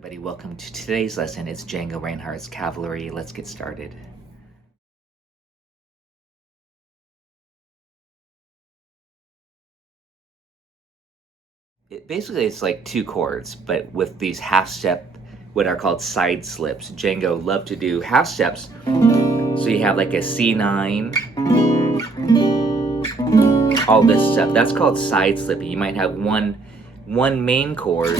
everybody, welcome to today's lesson. It's Django Reinhardt's Cavalry. Let's get started. Basically, it's like two chords, but with these half step, what are called side slips. Django loved to do half steps. So you have like a C9, all this stuff. That's called side slipping. You might have one main chord,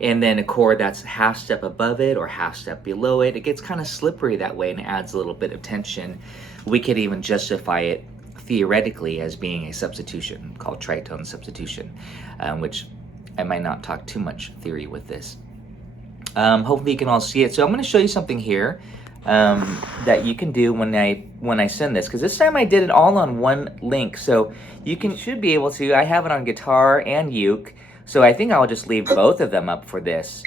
and then a chord that's half step above it or half step below it. It gets kind of slippery that way and adds a little bit of tension. We could even justify it theoretically as being a substitution called tritone substitution, which I might not talk too much theory with this. Hopefully you can all see it. So I'm going to show you something here that you can do when I send this, because this time I did it all on one link, so should be able to. I have it on guitar and uke, so I think I'll just leave both of them up for this.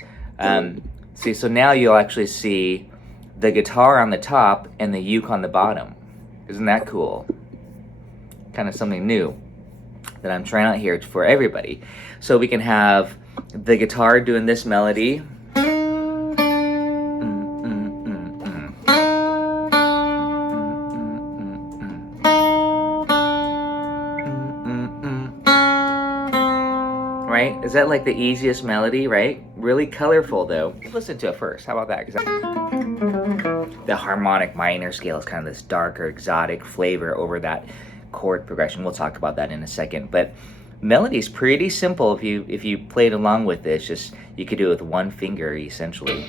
See, so now you'll actually see the guitar on the top and the uke on the bottom. Isn't that cool? Kind of something new that I'm trying out here for everybody. So we can have the guitar doing this melody. Right? Is that like the easiest melody, right? Really colorful though. Listen to it first. How about that? The harmonic minor scale is kind of this darker, exotic flavor over that chord progression. We'll talk about that in a second. But melody's pretty simple if you played along with this. Just you could do it with one finger essentially.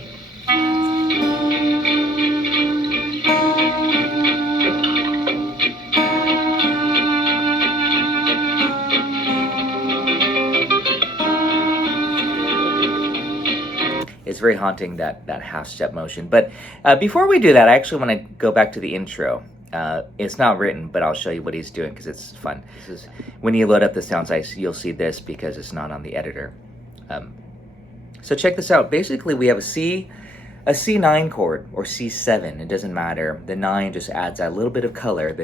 It's very haunting, that half step motion. But before we do that, I actually want to go back to the intro. It's not written, but I'll show you what he's doing because it's fun. This is when you load up the sound size, you'll see this because it's not on the editor. So check this out. Basically, we have a C9 chord or C7. It doesn't matter. The 9 just adds a little bit of color.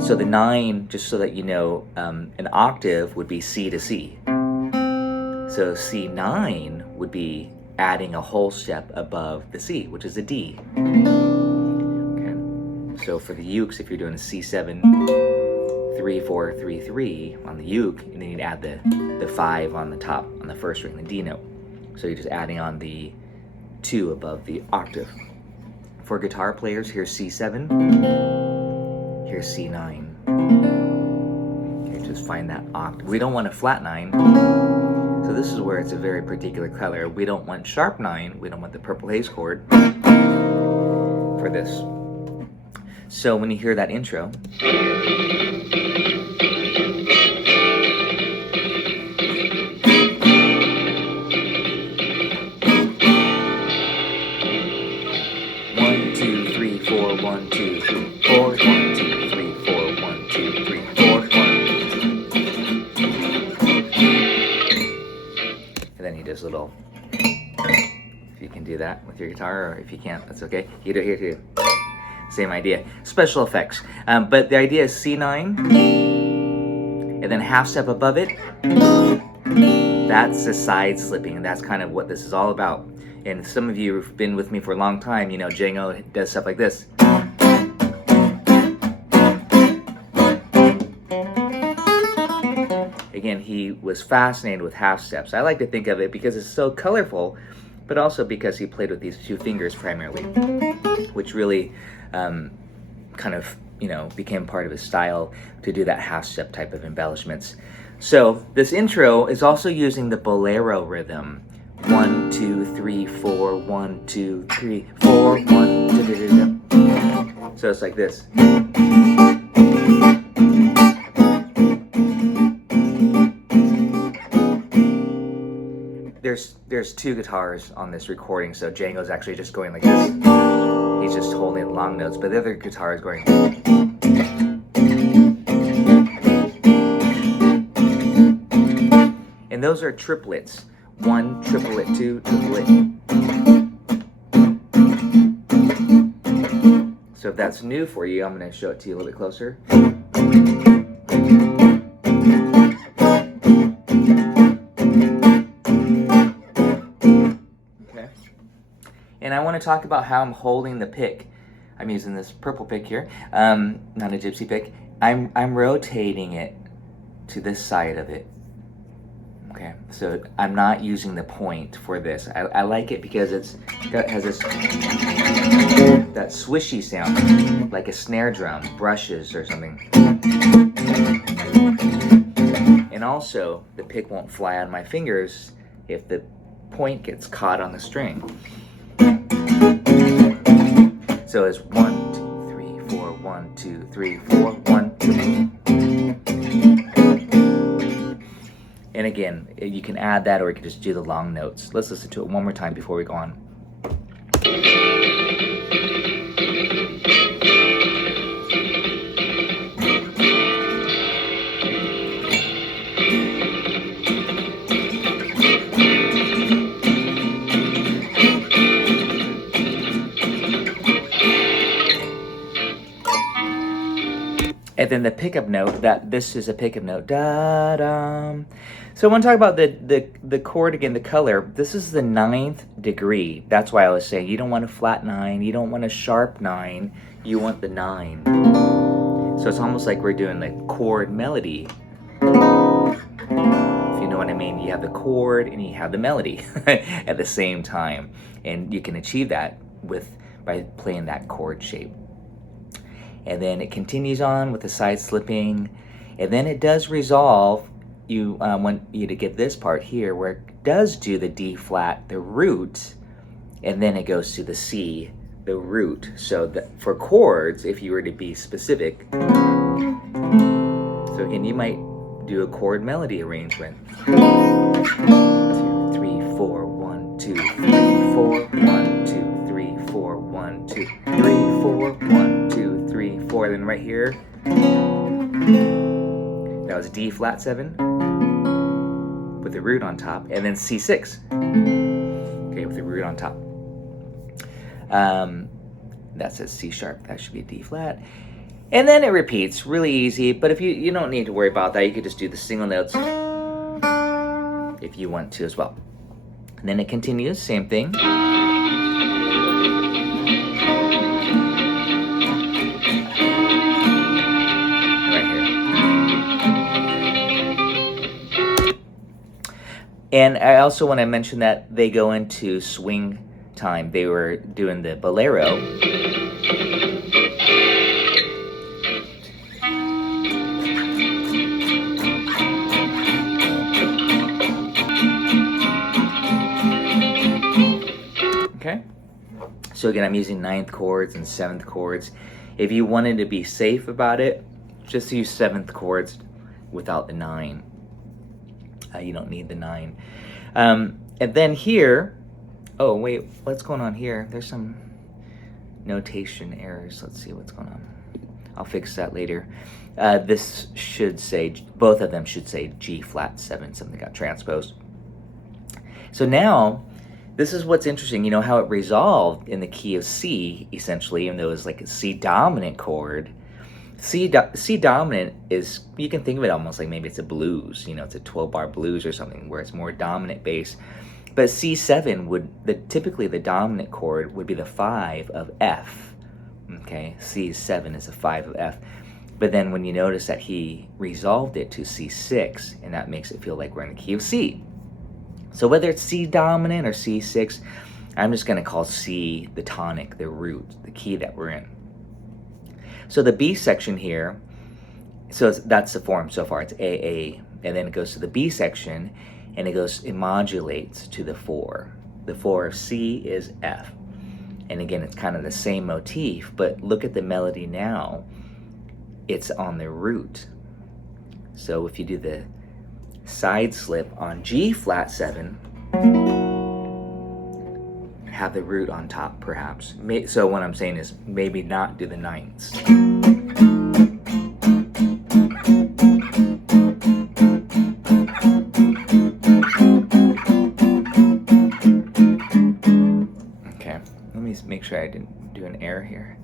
So the 9, just so that you know, an octave would be C to C. So C9 would be adding a whole step above the C, which is a D. Okay. So for the ukes, if you're doing a C7, 3, 4, 3, 3 on the uke, and then you'd add the 5 on the top, on the first string, the D note. So you're just adding on the 2 above the octave. For guitar players, here's C7, here's C9. Okay, just find that octave. We don't want a flat 9. So this is where it's a very particular color. We don't want sharp 9. We don't want the purple haze chord for this. So when you hear that intro, one, 2, 3, 4, 1, 2, 3, 4, 1, 2, 3, 4, 1, 2, 3, 4, 1. And then he does little, if you can do that with your guitar, or if you can't, that's okay. You do it here too. Same idea. Special effects. But the idea is C9, and then half step above it. That's the side slipping, and that's kind of what this is all about. And some of you who've been with me for a long time, you know, Django does stuff like this. Again, he was fascinated with half steps. I like to think of it because it's so colorful, but also because he played with these two fingers primarily, which really kind of, you know, became part of his style to do that half step type of embellishments. So this intro is also using the bolero rhythm. 1, 2, 3, 4, 1, 2, 3, 4, 1, 2, 3, 4. So it's like this. There's two guitars on this recording, so Django's actually just going like this. He's just holding long notes, but the other guitar is going. And those are triplets. 1, triplet, 2, triplet. So if that's new for you, I'm going to show it to you a little bit closer. to talk about how I'm holding the pick. I'm using this purple pick here, not a gypsy pick. I'm rotating it to this side of it. Okay, so I'm not using the point for this. I like it because it has this that swishy sound, like a snare drum, brushes or something. And also, the pick won't fly out of my fingers if the point gets caught on the string. So it's 1, 2, 3, 4, 1, 2, 3, 4, 1, 2. And again, you can add that or you can just do the long notes. Let's listen to it one more time before we go on. And then the pickup note, this is a pickup note, da-dum. So I want to talk about the chord again, the color. This is the 9th degree. That's why I was saying you don't want a flat 9, you don't want a sharp 9, you want the 9. So it's almost like we're doing the chord melody. If you know what I mean, you have the chord and you have the melody at the same time. And you can achieve that by playing that chord shape. And then it continues on with the side slipping, and then it does resolve. You want you to get this part here where it does do the D flat, the root, and then it goes to the C, the root. So for chords, if you were to be specific, so again, you might do a chord melody arrangement. 2, 3, 4, 1, 2, 3, 4, 1, 2, 3, 4, 1, 2, 3, 4, 1, 2, 3, 4. Then right here, that was D flat 7 with the root on top, and then C6, okay, with the root on top. That says C sharp, that should be D flat. And then it repeats, really easy, but if you don't need to worry about that, you could just do the single notes if you want to as well. And then it continues, same thing. And I also want to mention that they go into swing time. They were doing the bolero. Okay. So again, I'm using 9th chords and 7th chords. If you wanted to be safe about it, just use 7th chords without the 9. You don't need the 9. And then here, oh wait, what's going on here? There's some notation errors. Let's see what's going on. I'll fix that later. This should say, both of them should say G flat 7, something got transposed. So now, this is what's interesting. You know how it resolved in the key of C, essentially, even though it was like a C dominant chord. C dominant is, you can think of it almost like maybe it's a blues, it's a 12-bar blues or something where it's more dominant bass. But C7 typically the dominant chord would be the 5 of F. Okay, C7 is a 5 of F. But then when you notice that he resolved it to C6, and that makes it feel like we're in the key of C. So whether it's C dominant or C6, I'm just going to call C the tonic, the root, the key that we're in. So the B section here, so that's the form so far, it's AA, and then it goes to the B section, and it modulates to the 4. The 4 of C is F. And again, it's kind of the same motif, but look at the melody now, it's on the root. So if you do the side slip on G flat 7, have the root on top perhaps. So what I'm saying is maybe not do the 9ths. Okay, let me make sure I didn't do an error here.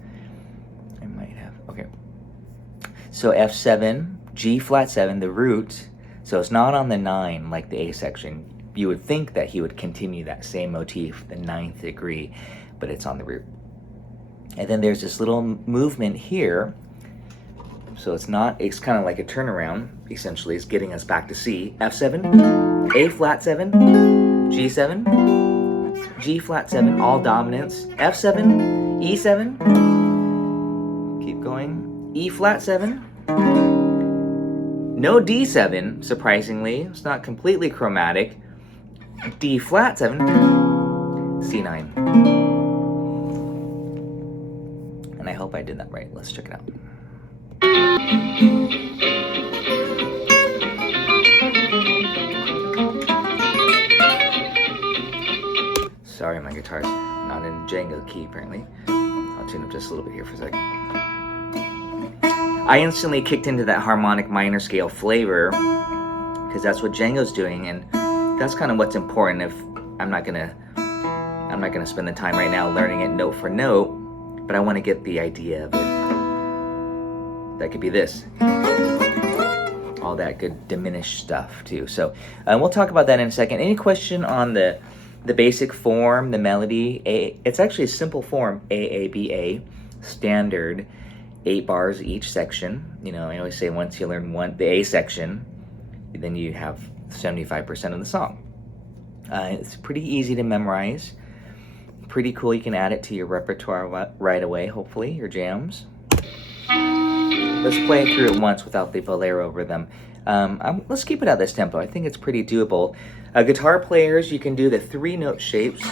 I might have, okay. So F7, G flat 7, the root, so it's not on the 9 like the A section. You would think that he would continue that same motif, the 9th degree, but it's on the root. And then there's this little movement here. So it's kind of like a turnaround, essentially. It's getting us back to C. F7, A flat 7, G7, G flat 7, all dominants. F7, E7, keep going. E flat 7, no D7, surprisingly. It's not completely chromatic. D flat 7, C9. And I hope I did that right. Let's check it out. Sorry, my guitar's not in Django key, apparently. I'll tune up just a little bit here for a second. I instantly kicked into that harmonic minor scale flavor because that's what Django's doing, and that's kind of what's important. If I'm not gonna spend the time right now learning it note for note, but I want to get the idea of it. That could be this. All that good diminished stuff too. So we'll talk about that in a second. Any question on the basic form, the melody? It's actually a simple form, A, standard, 8 bars each section. You know, I always say once you learn the A section, then you have 75% of the song. It's pretty easy to memorize. Pretty cool. You can add it to your repertoire right away, hopefully, your jams. Let's play it through it once without the bolero rhythm. Let's keep it at this tempo. I think it's pretty doable. Guitar players, you can do the 3-note shapes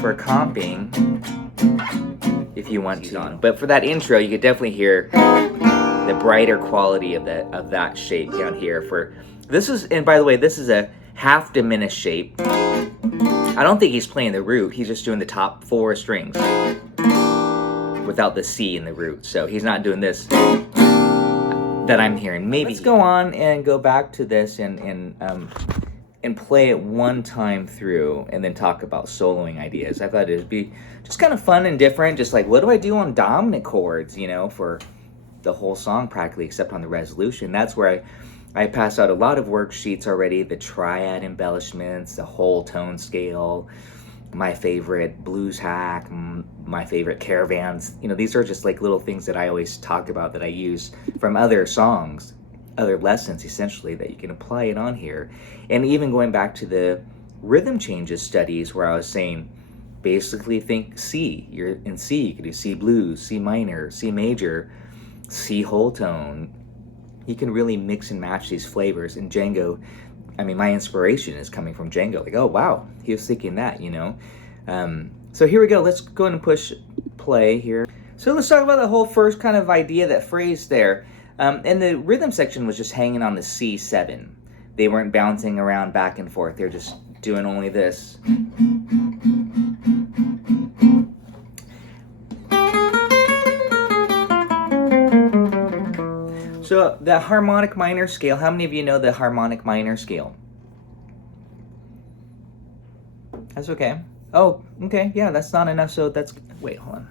for comping if you want to. But for that intro, you could definitely hear the brighter quality of that shape down here. And by the way, this is a half diminished shape. I don't think he's playing the root. He's just doing the top 4 strings without the C in the root. So he's not doing this that I'm hearing. Maybe. Let's go on and go back to this and play it one time through and then talk about soloing ideas. I thought it'd be just kind of fun and different. Just like, what do I do on dominant chords, you know, for the whole song practically, except on the resolution. That's where I pass out a lot of worksheets already, the triad embellishments, the whole tone scale, my favorite blues hack, my favorite caravans. You know, these are just like little things that I always talk about that I use from other songs, other lessons essentially, that you can apply it on here. And even going back to the rhythm changes studies where I was saying, basically think C. You're in C, you can do C blues, C minor, C major, C whole tone. You can really mix and match these flavors. And Django, I mean, my inspiration is coming from Django. Like, oh, wow, he was thinking that, you know. So here we go. Let's go ahead and push play here. So let's talk about the whole first kind of idea, that phrase there. And the rhythm section was just hanging on the C7. They weren't bouncing around back and forth. They're just doing only this. So the harmonic minor scale, how many of you know the harmonic minor scale? That's okay. Oh, okay, yeah, that's not enough, so that's, wait, hold on.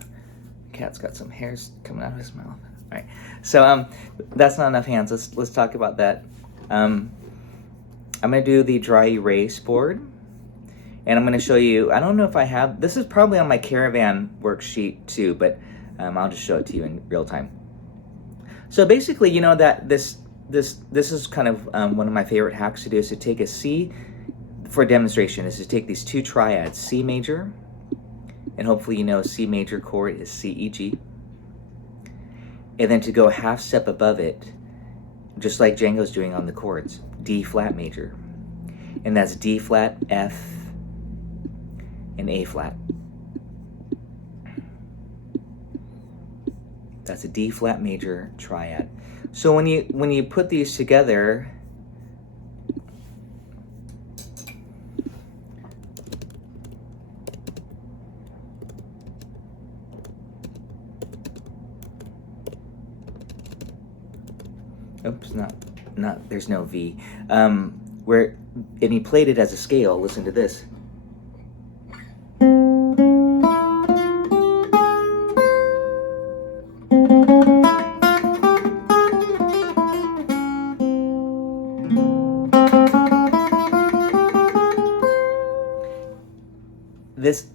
Cat's got some hairs coming out of his mouth. All right, so that's not enough hands. Let's talk about that. I'm gonna do the dry erase board, and I'm gonna show you, I don't know if I have, this is probably on my caravan worksheet too, but I'll just show it to you in real time. So basically, you know that this is kind of one of my favorite hacks to do, is to take a C, for demonstration, is to take these 2 triads, C major, and hopefully you know C major chord is C, E, G, and then to go a half step above it, just like Django's doing on the chords, D flat major, and that's D flat, F, and A flat. That's a D flat major triad. So when you put these together, oops, not there's no V. And he played it as a scale. Listen to this.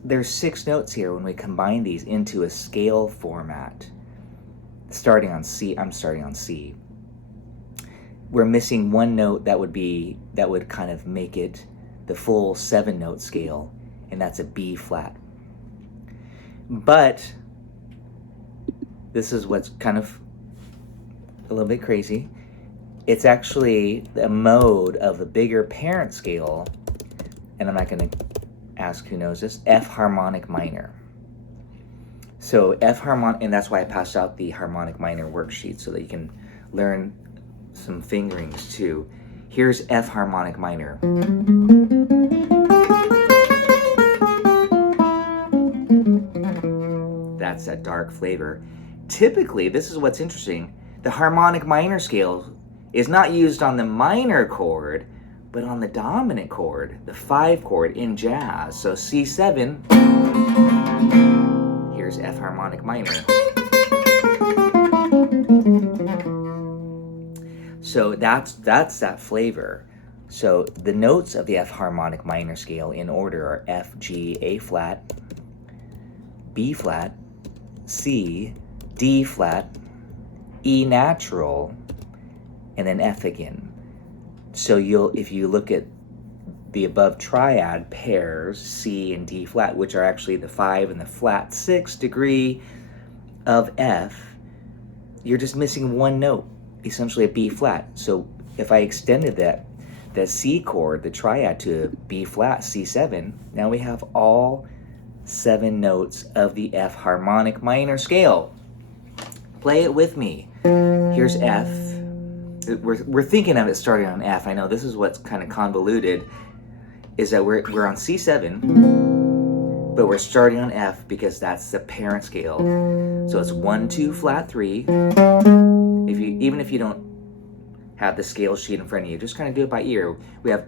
there's 6 notes here when we combine these into a scale format. Starting on C, I'm starting on C. We're missing one note that would kind of make it the full 7-note scale, and that's a B flat. But this is what's kind of a little bit crazy. It's actually a mode of a bigger parent scale, and I'm not going to ask who knows this, F harmonic minor. So F harmonic, and that's why I passed out the harmonic minor worksheet so that you can learn some fingerings too. Here's F harmonic minor. That's that dark flavor. Typically, this is what's interesting, the harmonic minor scale is not used on the minor chord, but on the dominant chord, the 5 chord in jazz. So C7, here's F harmonic minor. So that's that flavor. So the notes of the F harmonic minor scale in order are F, G, A flat, B flat, C, D flat, E natural, and then F again. So if you look at the above triad pairs, C and D flat, which are actually the 5 and the flat 6 degree of F, you're just missing one note, essentially a B flat. So if I extended that C chord, the triad, to a B flat, C7, now we have all 7 notes of the F harmonic minor scale. Play it with me. Here's F. We're thinking of it starting on F. I know this is what's kind of convoluted, is that we're on C7, but we're starting on F because that's the parent scale. So it's 1, 2, flat 3. Even if you don't have the scale sheet in front of you, just kind of do it by ear.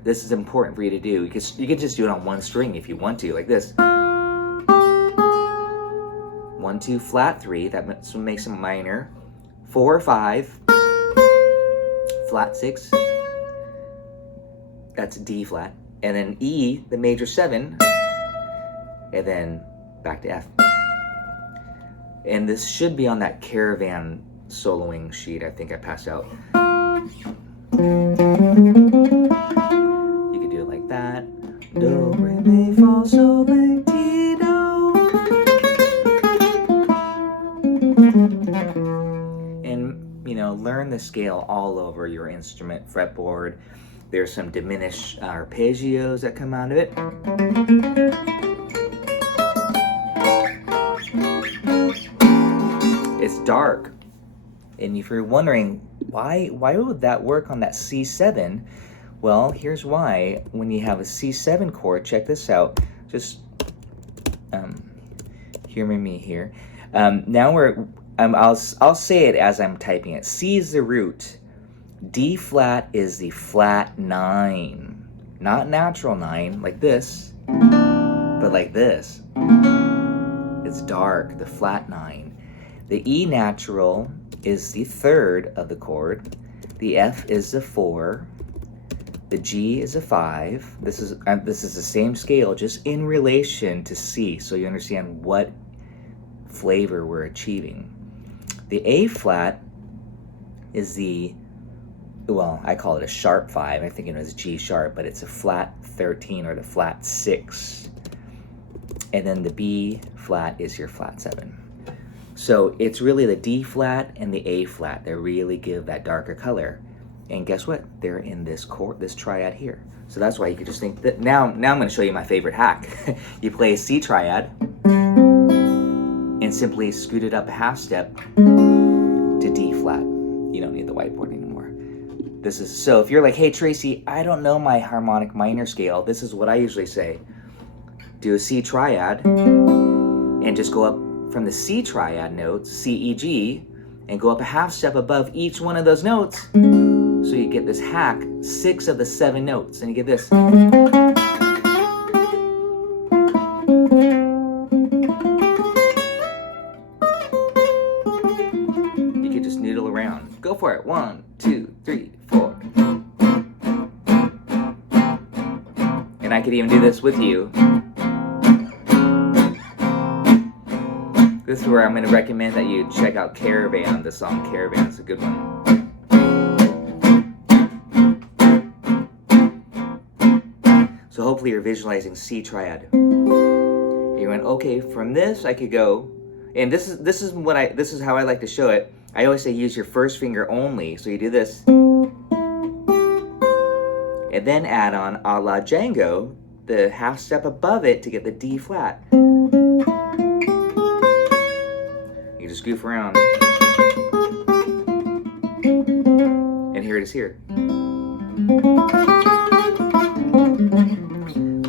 This is important for you to do. You can just do it on one string if you want to, like this. 1, 2, flat 3. That makes it minor. 4, 5. Flat 6, that's D flat, and then E, the major 7, and then back to F. And this should be on that Caravan soloing sheet I think I passed out. You could do it like that. Do, re, mi, fa, sol, la, ti, do. Learn the scale all over your instrument fretboard. There's some diminished arpeggios that come out of it. It's dark. And if you're wondering, why would that work on that C7? Well, here's why. When you have a C7 chord, check this out. Just humor me here. Now I'll say it as I'm typing it. C is the root. D flat is the flat 9. Not natural 9, like this, but like this. It's dark, the flat 9. The E natural is the 3rd of the chord. The F is the 4. The G is a 5. This is the same scale, just in relation to C, so you understand what flavor we're achieving. The A flat is I call it a sharp 5. I think it was G sharp, but it's a flat 13 or the flat 6. And then the B flat is your flat 7. So it's really the D flat and the A flat that really give that darker color. And guess what? They're in this triad here. So that's why you could just think that now I'm going to show you my favorite hack. You play a C triad and simply scoot it up a half step to D flat. You don't need the whiteboard anymore. So if you're like, hey Tracy, I don't know my harmonic minor scale, this is what I usually say. Do a C triad and just go up from the C triad notes, C, E, G, and go up a half step above each one of those notes. So you get this hack, 6 of the 7 notes, and you get this. Go for it. 1, 2, 3, 4. And I could even do this with you. This is where I'm going to recommend that you check out Caravan, the song Caravan. It's a good one. So hopefully you're visualizing C triad. You went, okay, from this I could go, and this is how I like to show it. I always say use your first finger only. So you do this, and then add on a la Django, the half step above it to get the D flat. You just goof around, and here it is here.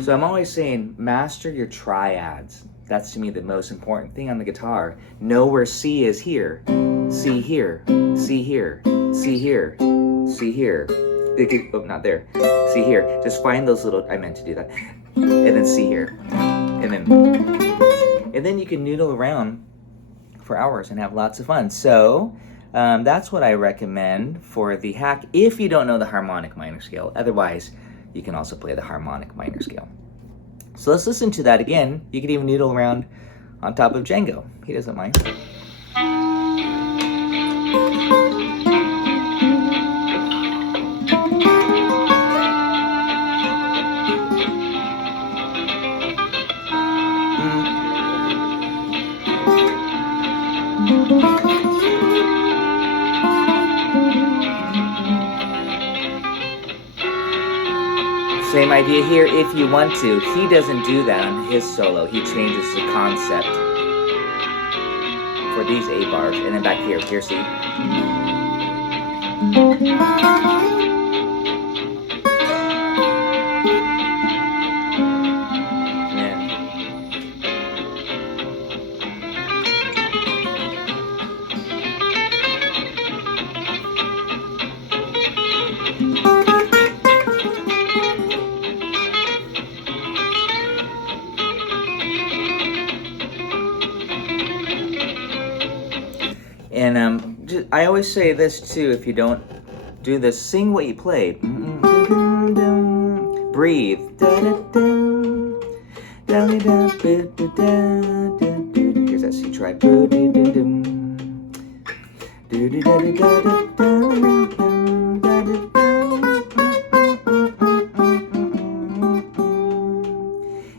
So I'm always saying, master your triads. That's to me the most important thing on the guitar. Know where C is here. C here, C here, C here, C here. Oh, not there. C here. Just find those little, I meant to do that. And then C here. And then you can noodle around for hours and have lots of fun. So that's what I recommend for the hack if you don't know the harmonic minor scale. Otherwise, you can also play the harmonic minor scale. So let's listen to that again. You can even noodle around on top of Django. He doesn't mind. Same idea here if you want to. He doesn't do that on his solo. He changes the concept for these A bars. And then back here, see? And I always say this too, if you don't do this, sing what you played. Breathe. Here's that C triad.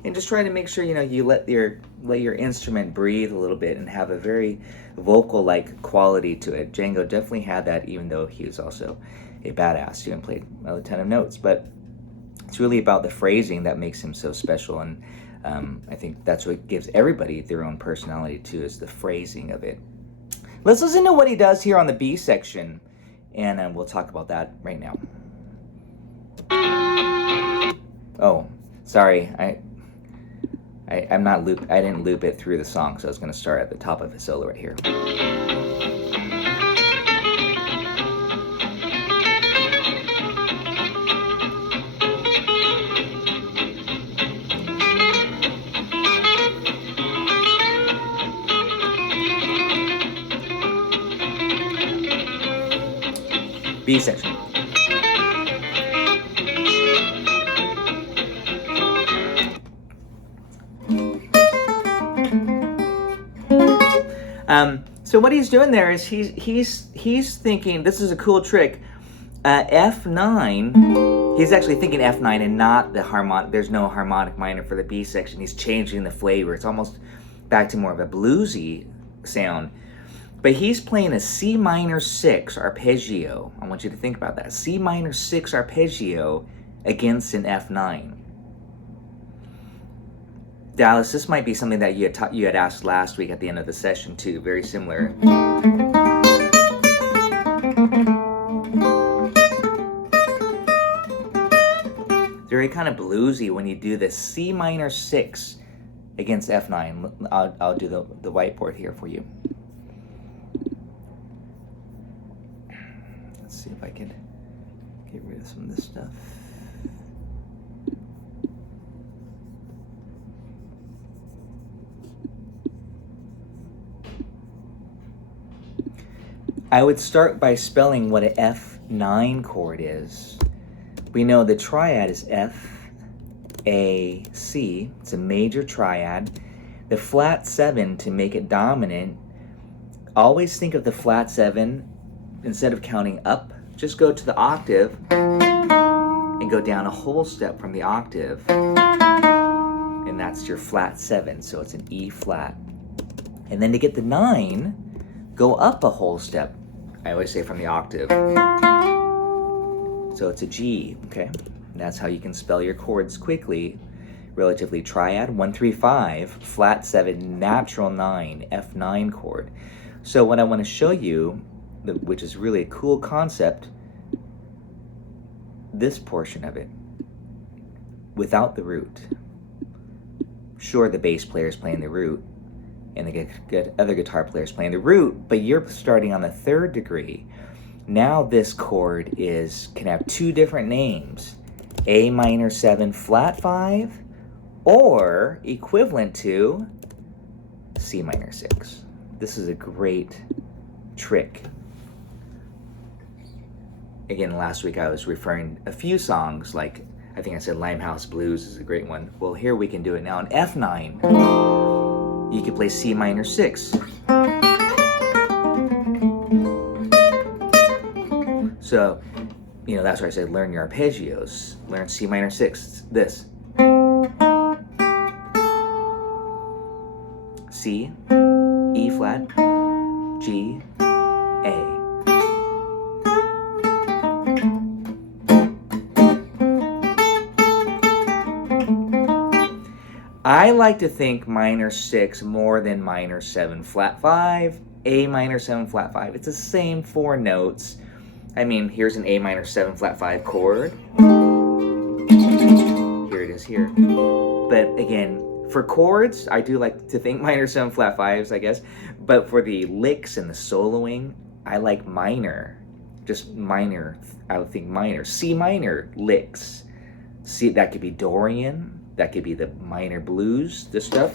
And just try to make sure, you let your instrument breathe a little bit and have a very vocal-like quality to it. Django definitely had that, even though he was also a badass and played a ton of notes. But it's really about the phrasing that makes him so special, and I think that's what gives everybody their own personality too, is the phrasing of it. Let's listen to what he does here on the B section, and we'll talk about that right now. Oh, sorry, I didn't loop it through the song, so I was going to start at the top of his solo right here. B section. So what he's doing there is he's thinking, this is a cool trick. F9, he's actually thinking F9 and not the harmonic. There's no harmonic minor for the B section. He's changing the flavor. It's almost back to more of a bluesy sound. But he's playing a C minor 6 arpeggio. I want you to think about that. C minor 6 arpeggio against an F9. Dallas, this might be something that you had asked last week at the end of the session too. Very similar. Very kind of bluesy when you do the C minor 6 against F9. I'll do the whiteboard here for you. Let's see if I can get rid of some of this stuff. I would start by spelling what an F9 chord is. We know the triad is F, A, C. It's a major triad. The flat 7, to make it dominant, always think of the flat 7, instead of counting up, just go to the octave and go down a whole step from the octave. And that's your flat 7, so it's an E flat. And then to get the 9, go up a whole step. I always say from the octave. So it's a G, okay? And that's how you can spell your chords quickly. Relatively triad, 1, 3, 5, flat 7, natural 9, F9 chord. So what I want to show you, which is really a cool concept, this portion of it, without the root. Sure, the bass player is playing the root, and the other guitar player is playing the root, but you're starting on the 3rd degree. Now this chord can have 2 different names, A minor 7 flat 5, or equivalent to C minor 6. This is a great trick. Again, last week I was referring a few songs, like I think I said Limehouse Blues is a great one. Well, here we can do it now in F9. You can play C minor 6. So, that's why I said learn your arpeggios. Learn C minor 6. This. C, E flat, G, A. I like to think minor 6 more than minor 7 flat 5, A minor 7 flat 5. It's the same 4 notes. I mean, here's an A minor 7 flat 5 chord. Here it is here. But again, for chords, I do like to think minor 7 flat 5s, I guess. But for the licks and the soloing, I like minor. Just minor. I would think minor. C minor licks. See, that could be Dorian. That could be the minor blues, this stuff.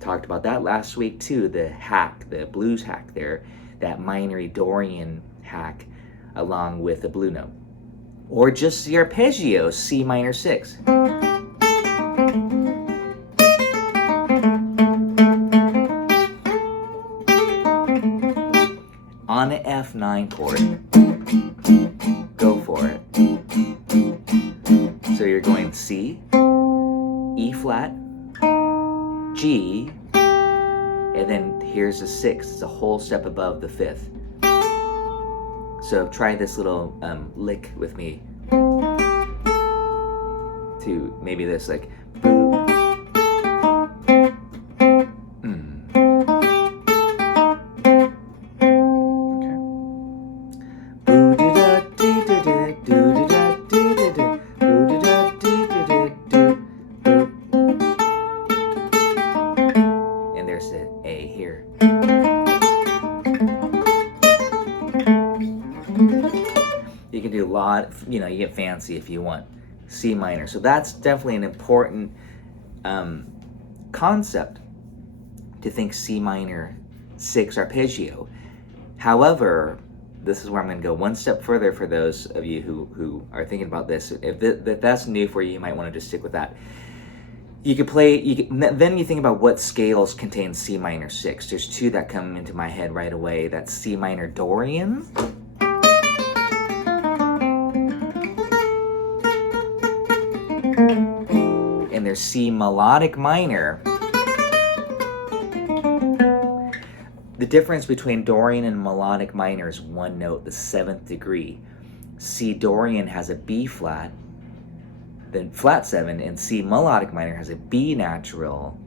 Talked about that last week too, the hack, the blues hack there, that minor Dorian hack along with the blue note. Or just the arpeggio, C minor 6. On an F9 chord, go for it. So you're going C, E flat, G, and then here's a 6. It's a whole step above the 5th. So try this little lick with me. To maybe this, like, boo. Okay. Boo doo da dee da da doo doo da dee da da. Boo doo da dee da da doo boo. And there's the A here. You can do a lot, you get fancy if you want. C minor. So that's definitely an important concept, to think C minor 6 arpeggio. However, this is where I'm going to go one step further for those of you who are thinking about this. If that's new for you, you might want to just stick with that. You could play, then you think about what scales contain C minor 6. There's 2 that come into my head right away. That's C minor Dorian. And there's C melodic minor. The difference between Dorian and melodic minor is 1 note, the 7th degree. C Dorian has a B flat, then flat 7, and C melodic minor has a B natural,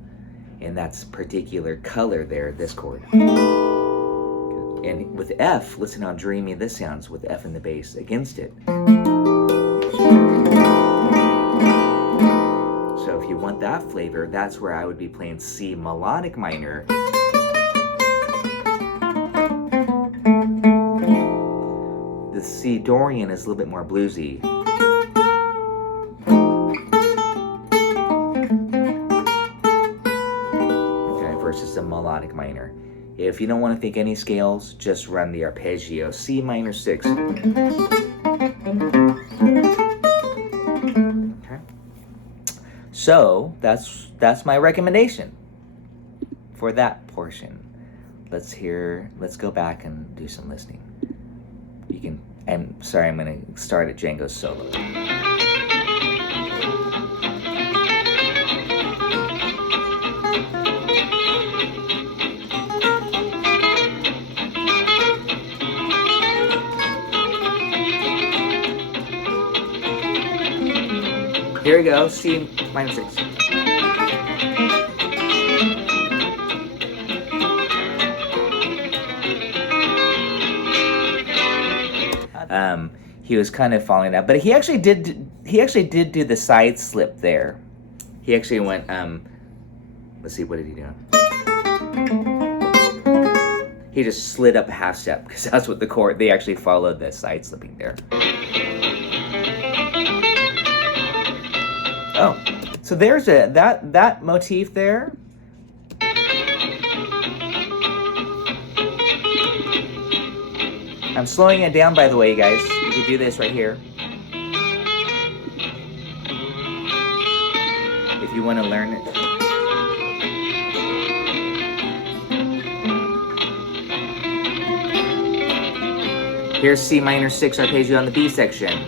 and that's particular color there, this chord. And with F, listen how dreamy this sounds with F in the bass against it. So if you want that flavor, that's where I would be playing C melodic minor. The C Dorian is a little bit more bluesy. Okay, versus the melodic minor. If you don't want to think any scales, just run the arpeggio, C minor 6. So that's my recommendation for that portion. Let's go back and do some listening. You can, I'm sorry, I'm gonna start at Django's solo. Here we go, C minor 6. He was kind of falling out, but he actually did do the side slip there. He actually went, let's see, what did he do? He just slid up a half step, because that's what the chord, they actually followed the side slipping there. Oh, so there's that motif there. I'm slowing it down, by the way, guys. You can do this right here. If you want to learn it. Here's C minor 6 arpeggio on the B section.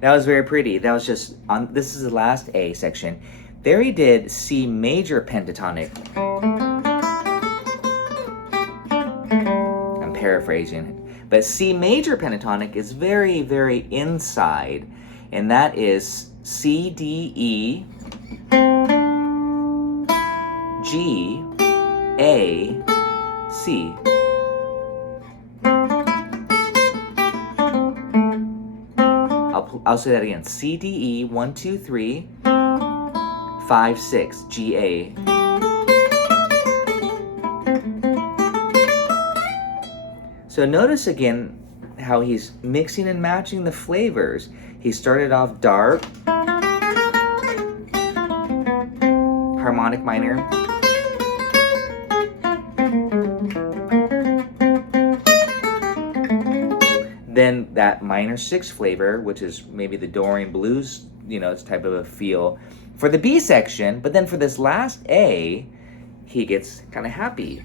That was very pretty. That was just on. This is the last A section. There he did C major pentatonic. I'm paraphrasing, but C major pentatonic is very, very inside, and that is C, D, E, G, A, C. I'll say that again. C, D, E, 1, 2, 3, 5, 6, G, A. So notice again how he's mixing and matching the flavors. He started off dark, harmonic minor, then that minor 6 flavor, which is maybe the Dorian blues, you know, it's type of a feel for the B section. But then for this last A, he gets kind of happy.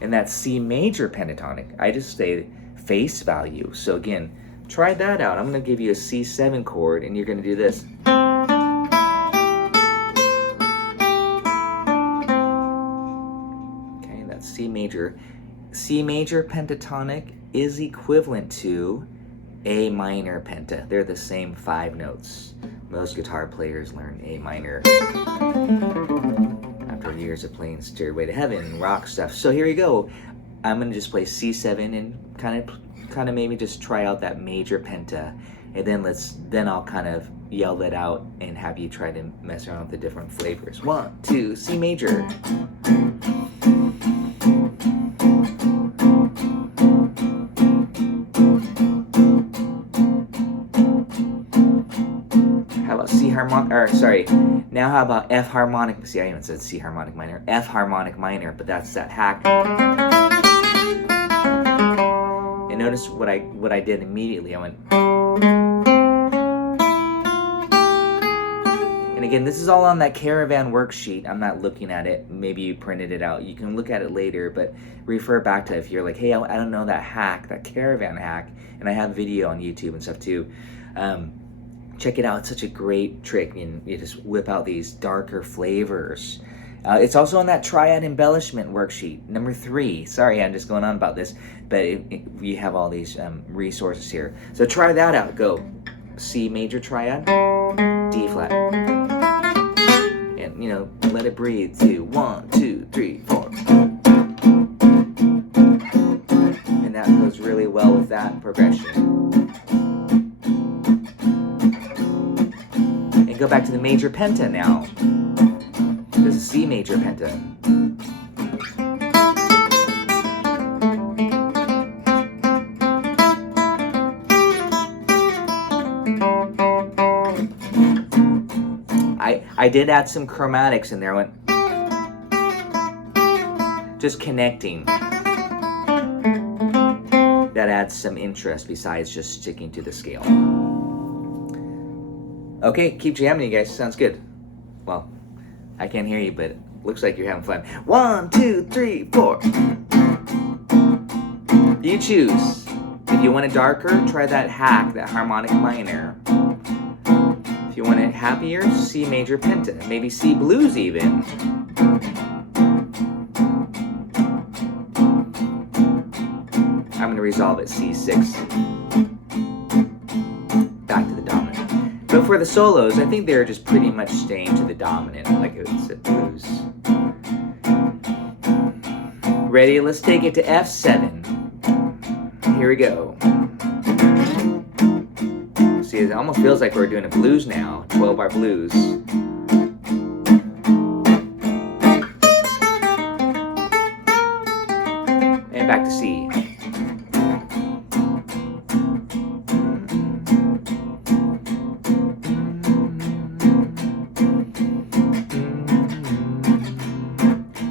And that C major pentatonic, I just say face value. So again, try that out. I'm going to give you a C7 chord, and you're going to do this. C major. C major pentatonic is equivalent to A minor penta. They're the same 5 notes. Most guitar players learn A minor after years of playing Stairway to Heaven, rock stuff. So here you go. I'm gonna just play C7 and kind of maybe just try out that major penta, and then I'll kind of yell that out and have you try to mess around with the different flavors. 1, 2, C major. Now how about F harmonic? See, I even said C harmonic minor. F harmonic minor, but that's that hack. And notice what I did immediately. I went. And again, this is all on that Caravan worksheet. I'm not looking at it. Maybe you printed it out. You can look at it later, but refer back to it if you're like, hey, I don't know that hack, that Caravan hack. And I have video on YouTube and stuff too. Check it out. It's such a great trick, and you just whip out these darker flavors. It's also on that triad embellishment worksheet, number 3. Sorry, I'm just going on about this, but we have all these resources here. So try that out. Go C major triad, D flat, and let it breathe. 2, 1, 2, 3, 4, and that goes really well with that progression. Go back to the major penta now. This is C major penta. I did add some chromatics in there. Went just connecting. That adds some interest besides just sticking to the scale. Okay, keep jamming, you guys. Sounds good. Well, I can't hear you, but it looks like you're having fun. 1, 2, 3, 4. You choose. If you want it darker, try that hack, that harmonic minor. If you want it happier, C major penta, maybe C blues even. I'm going to resolve at C6. Back to the dominant. But for the solos, I think they're just pretty much staying to the dominant, like it's a blues. Ready? Let's take it to F7. Here we go. See, it almost feels like we're doing a blues now, 12-bar blues. And back to C.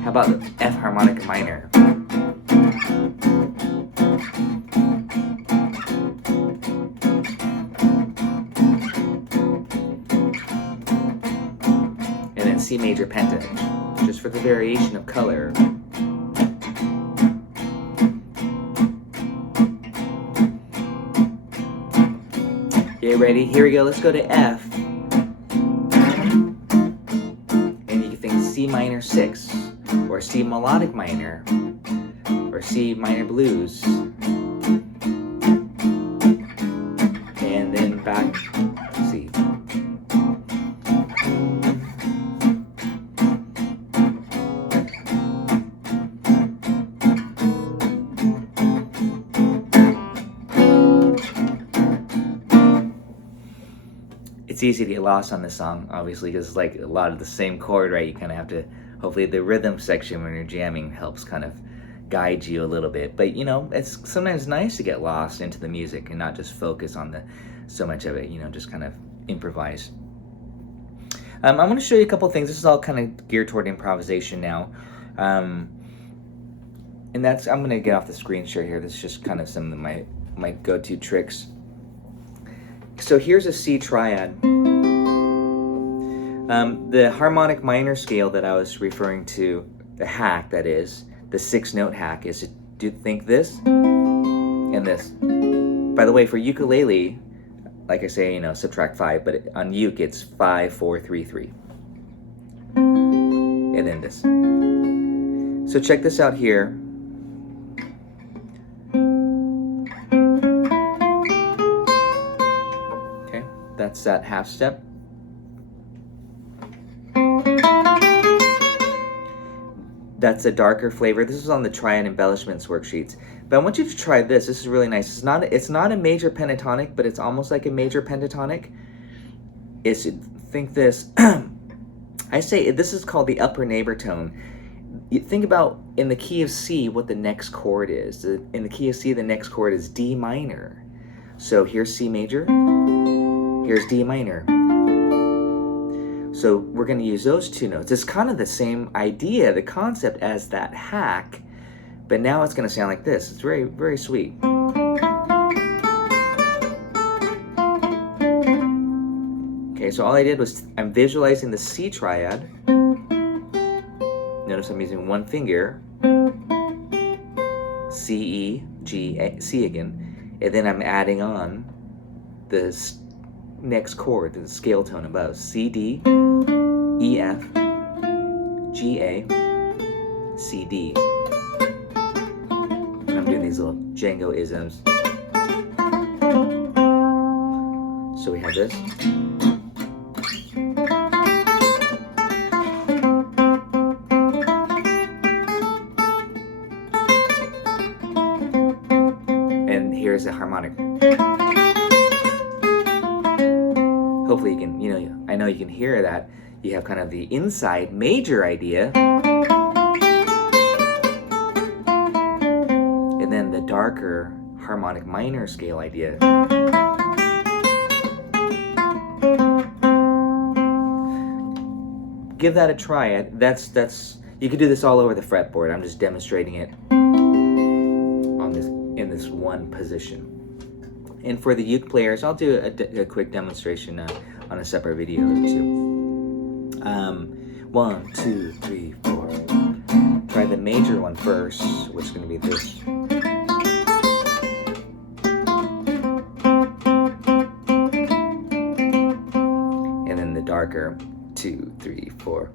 How about the F harmonic minor? C major penta, just for the variation of color. Okay, ready? Here we go. Let's go to F. And you can think C minor 6, or C melodic minor, or C minor blues. And then back C. It's easy to get lost on this song, obviously, because it's like a lot of the same chord, right? You kind of have to, hopefully the rhythm section when you're jamming helps kind of guide you a little bit. But, you know, it's sometimes nice to get lost into the music and not just focus on so much of it, you know, just kind of improvise. I want to show you a couple things. This is all kind of geared toward improvisation now. And that's, I'm going to get off the screen share here. This is just kind of some of my go-to tricks. So here's a C triad. The harmonic minor scale that I was referring to, the hack that is, the 6-note hack, is to think this and this. By the way, for ukulele, like I say, you know, subtract 5, but on uke it's 5, 4, 3, 3. And then this. So check this out here. That's that half step. That's a darker flavor. This is on the triad embellishments worksheets. But I want you to try this. This is really nice. It's not a major pentatonic, but it's almost like a major pentatonic. Think this. I say this is called the upper neighbor tone. You think about in the key of C what the next chord is. In the key of C, the next chord is D minor. So here's C major. Here's D minor. So we're going to use those two notes. It's kind of the same idea, the concept as that hack, but now it's going to sound like this. It's very, very sweet. Okay, so all I did was I'm visualizing the C triad. Notice I'm using one finger. C, E, G, A, C again. And then I'm adding on the next chord, the scale tone above. C, D, E, F, G, A, C, D. And I'm doing these little Django isms. So we have this. And here's a harmonic. Hopefully you can, I know you can hear that. You have kind of the inside major idea. And then the darker harmonic minor scale idea. give that a try. You could do this all over the fretboard. I'm just demonstrating it on this, in this one position. And for the uke players, I'll do a quick demonstration on a separate video too. 1, 2, 3, 4. Try the major one first, which is going to be this. And then the darker 2, 3, 4.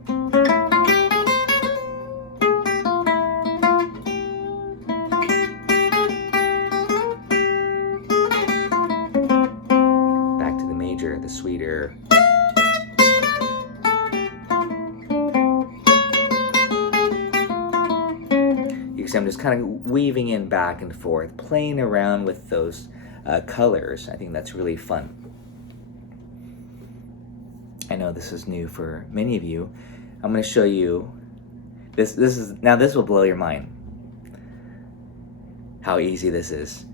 Back to the major, the sweeter. I'm just kind of weaving in back and forth, playing around with those colors. I think that's really fun. I know this is new for many of you. I'm going to show you this. This will blow your mind. How easy this is.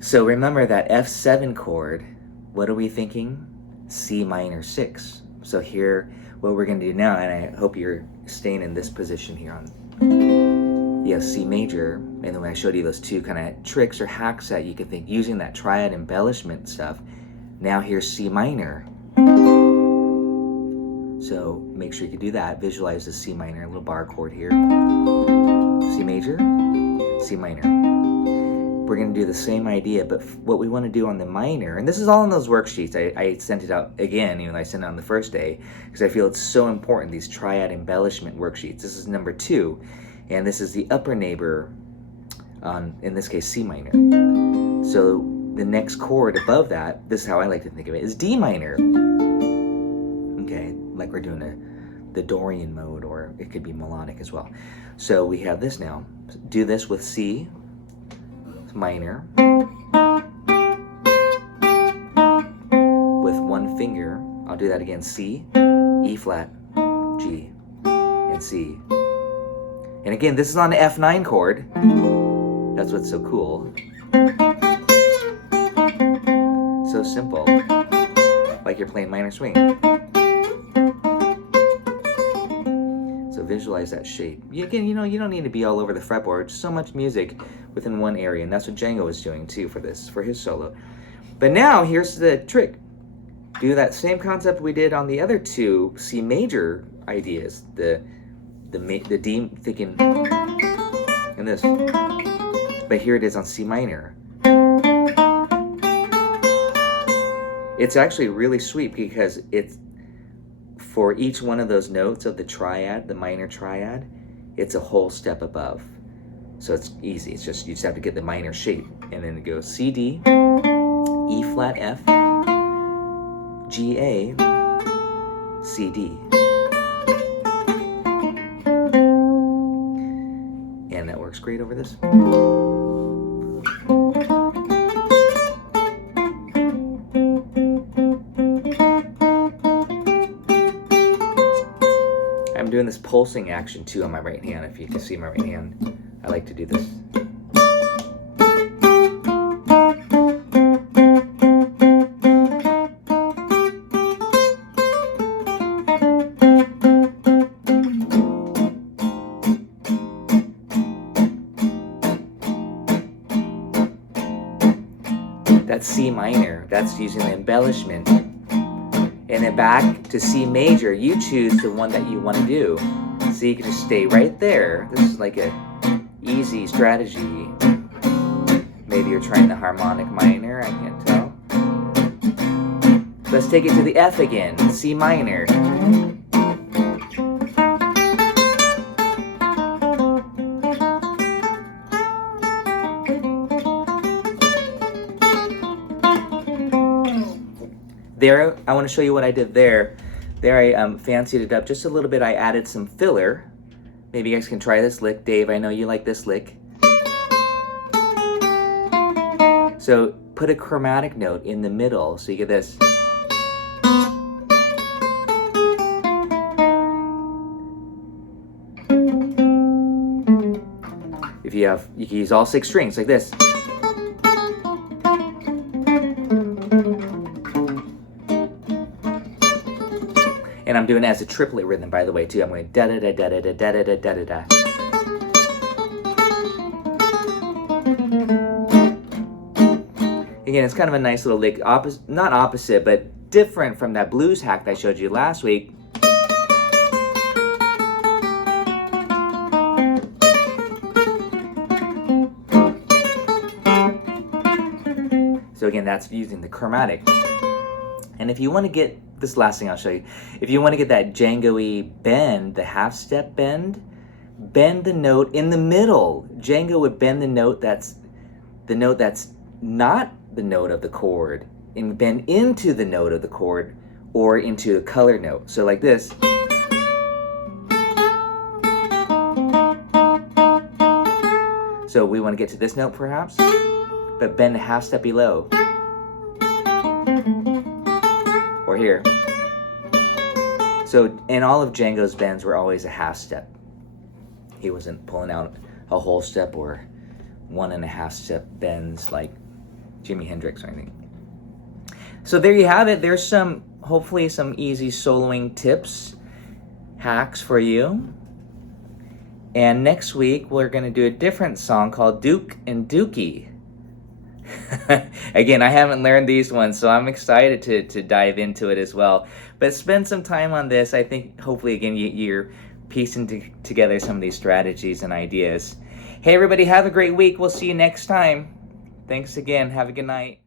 So remember that F7 chord. What are we thinking? C minor 6. So here, what we're going to do now, and I hope you're staying in this position here on. C major, and then when I showed you those two kind of tricks or hacks that you could think using that triad embellishment stuff, now here's C minor. So make sure you can do that. Visualize the C minor, a little bar chord here. C major, C minor. We're going to do the same idea, but what we want to do on the minor, and this is all in those worksheets. I sent it out again, I sent it on the first day, because I feel it's so important, these triad embellishment worksheets. This is number 2. And this is the upper neighbor on, in this case, C minor. So the next chord above that, this is how I like to think of it, is D minor. Okay, like we're doing the Dorian mode, or it could be melodic as well. So we have this now. Do this with C minor. With one finger, I'll do that again, C, E flat, G, and C. And again, this is on the F9 chord. That's what's so cool. So simple. Like you're playing minor swing. So visualize that shape. Again, you don't need to be all over the fretboard. So much music within one area. And that's what Django is doing too for his solo. But now, here's the trick. Do that same concept we did on the other two C major ideas. The D thinking and this, but here it is on C minor. It's actually really sweet because it's for each one of those notes of the triad, the minor triad, it's a whole step above. So it's easy. It's just you just have to get the minor shape, and then it goes C D, E flat F, G A, C D. And that works great over this. I'm doing this pulsing action too on my right hand. If you can see my right hand, I like to do this. That's C minor, that's using the embellishment. And then back to C major, you choose the one that you want to do. So you can just stay right there. This is like a easy strategy. Maybe you're trying the harmonic minor, I can't tell. Let's take it to the F again, C minor. There, I want to show you what I did there. There I fancied it up just a little bit. I added some filler. Maybe you guys can try this lick. Dave, I know you like this lick. So put a chromatic note in the middle so you get this. If you have, you can use all 6 strings like this. And And I'm doing it as a triplet rhythm, by the way, too. I'm going da da da da da da da da da da da. Again, it's kind of a nice little lick, not opposite, but different from that blues hack that I showed you last week. So again, that's using the chromatic. And if you want to get, this last thing I'll show you, if you want to get that Django-y bend, the half step bend the note in the middle. Django would bend the note that's not the note of the chord, and bend into the note of the chord or into a color note. So like this. So we want to get to this note perhaps, but bend a half step below. Or here. So in all of Django's bends were always a half step. He wasn't pulling out a whole step or 1.5 step bends like Jimi Hendrix or anything. So there you have it. There's hopefully some easy soloing tips, hacks for you. And next week we're going to do a different song called Duke and Dookie. Again, I haven't learned these ones, so I'm excited to dive into it as well. But spend some time on this. I think hopefully again you're piecing together some of these strategies and ideas. Hey everybody, have a great week. We'll see you next time. Thanks again. Have a good night.